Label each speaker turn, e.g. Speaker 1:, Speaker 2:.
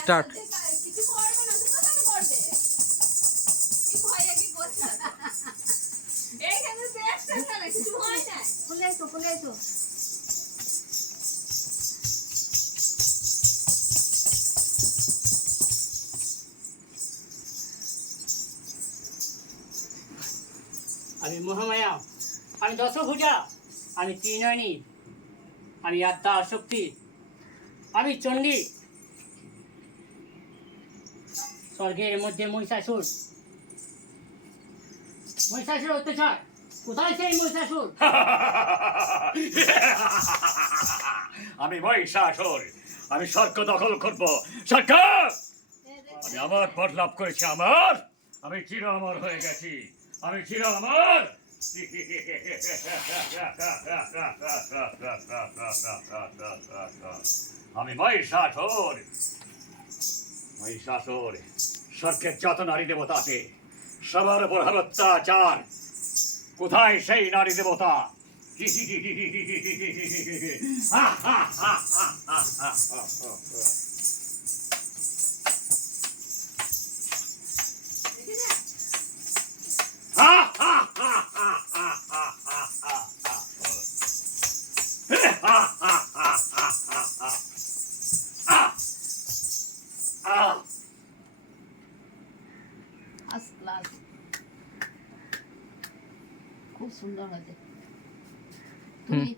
Speaker 1: Start
Speaker 2: হয়
Speaker 3: আমি মহামায়া আমি দশভুজা আমি ত্রিনয়নী আমি আত্মা শক্তি আমি চণ্ডী স্বর্গের মধ্যে মহিষাসুর। মহিষাসুর অত্যাচার। কোথায় সেই মহিষাসুর?
Speaker 4: আমি মহিষাসুর। আমি স্বর্গ দখল করব। সরকার আমি আমার পদ লাভ করেছি, আমার। আমি চির আমার হয়ে গেছি। আমি চির অমর আমি মহিষাসুর। মহিষাসুর। স্বর্গের যত নারী দেবতা আছে সবার উপর হল অত্যাচার কোথায় সেই নারী দেবতা
Speaker 5: ফার্স্ট ক্লাস খুব সুন্দর হয়েছে তুমি